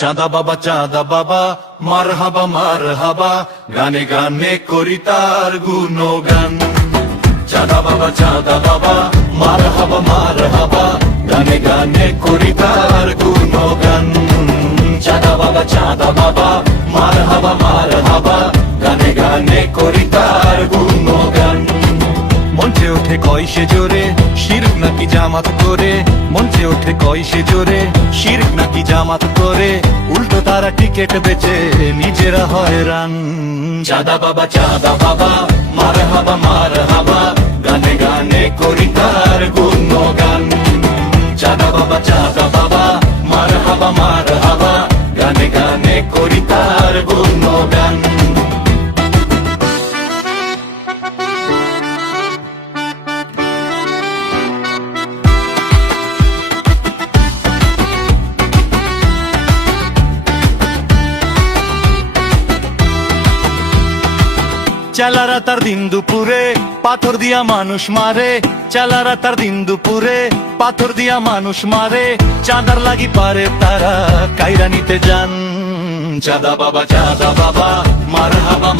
চাঁদা বাবা চাঁদা বাবা মার হাবা মার হাবা গানে গানে করি তার গুণগান। চাঁদা বাবা চাঁদা বাবা মার হাবা মার হাবা গানে গানে করি তার গুণগান। চাঁদা বাবা চাঁদা বাবা মার হাবা মার হাবা গানে গানে করি তার গুণগান। মঞ্চে ওঠে কয় সে জোরে, শিরক নাকি জামাত করে। মঞ্চে ওঠে কয় সে জোরে, শিরক নাকি জামাত করে উল্টো তারা টিকেট বেচে নিজেরা হয়রান। চাঁদা বাবা চাঁদা বাবা, মার হাবা মার হাবা, গানে গানে করি তার গুণগান। চাঁদা বাবা চাঁদা বাবা, মার হাবা মার হাবা, গানে গানে করি তার গুণগান। চালারা তার দিন দুপুরে, পাথর দিয়া মানুষ মারে। চালারা তার দিন দুপুরে, পাথর দিয়া মানুষ মারে। চাঁদার লাগি পারে তারা কাইরা নিতে যান। চাঁদা বাবা চাঁদা বাবা মার হাবা